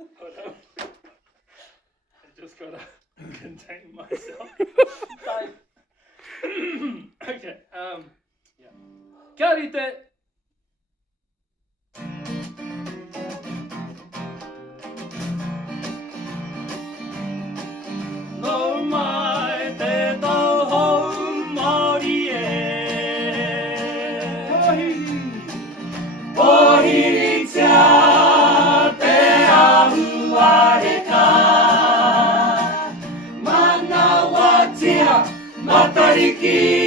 I just gotta contain myself. Okay, yeah. 借りての前でとほんもりへおひりちゃってあうわれかまなわちゃまたりき